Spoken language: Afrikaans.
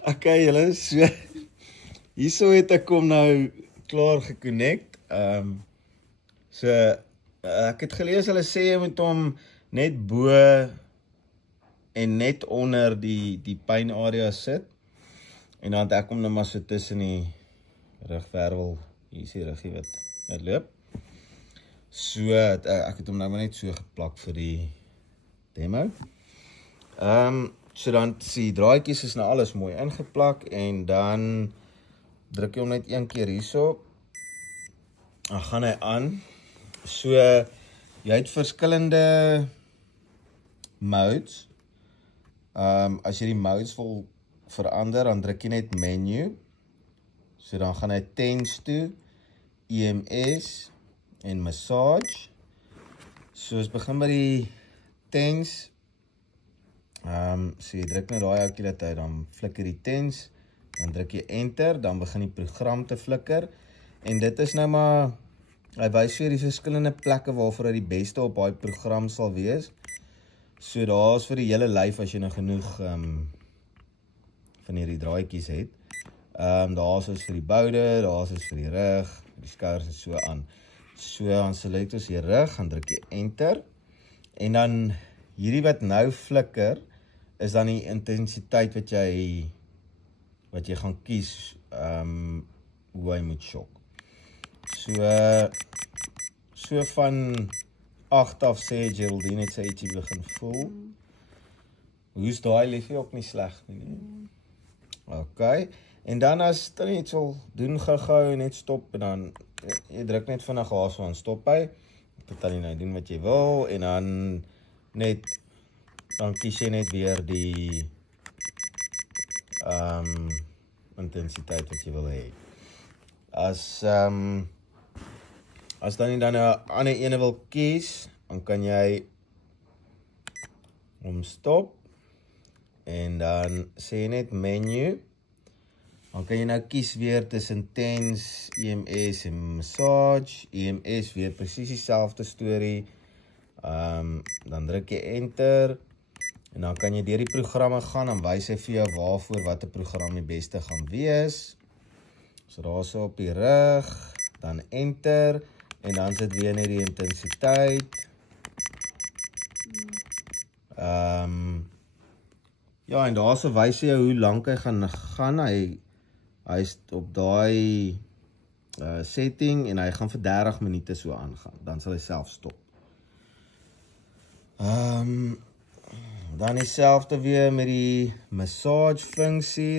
Okay, julle, so hierso het ek hom nou klaar geconnect. Ek het gelees hulle sê jy moet hom net bo en net onder die pynarea sit. En dan het ek hom nou maar so tussen die rugwervel, hier is die ruggie wat loop. So, ek het hom nou maar net so geplak vir die demo. So dan die draadjies is nou alles mooi ingeplak en dan druk jy hom net een keer hierso. Dan gaan hy aan. So, jy het verskillende modes. As jy die modes wil verander, dan druk jy net menu. So dan gaan hy TENS toe, EMS en massage. So ons begin by die TENS. So jy druk nou daai ouetjie dat hy dan flikker die TENS, dan druk jy enter, dan begin die program te flikker. En dit is nou maar, hy wys vir die verskillende plekke waarvoor hy die beste op daai program sal wees. So daar is vir die hele lyf as jy nou genoeg van hierdie draadjies het. Daar is vir die boude, daar is vir die rug, die skouers en so aan. So dan select ons die rug, dan druk jy enter. En dan hierdie wat nou flikker, is dan die intensiteit wat jy gaan kies, hoe hy moet shock. So van 8 af sê Geraldine het sy ietsie begin voel. Hoe's daai liefie ook nie sleg nie. Okay. En dan as jy iets wil doen gou net stop en dan jy druk net vinnig haas aan stop by. Dan kan jy nou doen wat jy wil en dan kies jy net weer die intensiteit wat jy wil hê. As dan jy dan 'n ander ene wil kies, dan kan jy hom stop en dan sê jy net menu. Dan kan jy nou kies weer tussen TENS, EMS en massage. EMS weer presies dieselfde storie. Dan druk jy enter en dan kan jy deur die programme gaan en wys hy vir jou waarvoor watter program die beste gaan wees. So daar so op die rug, dan enter en dan sit weer net die intensiteit. Ja, en daar so wys hy jou hoe lank hy gaan. Hy is op daai setting en hy gaan vir 30 minute so aangaan. Dan sal hy self stop. Dan dieselfde weer met die massage funksie.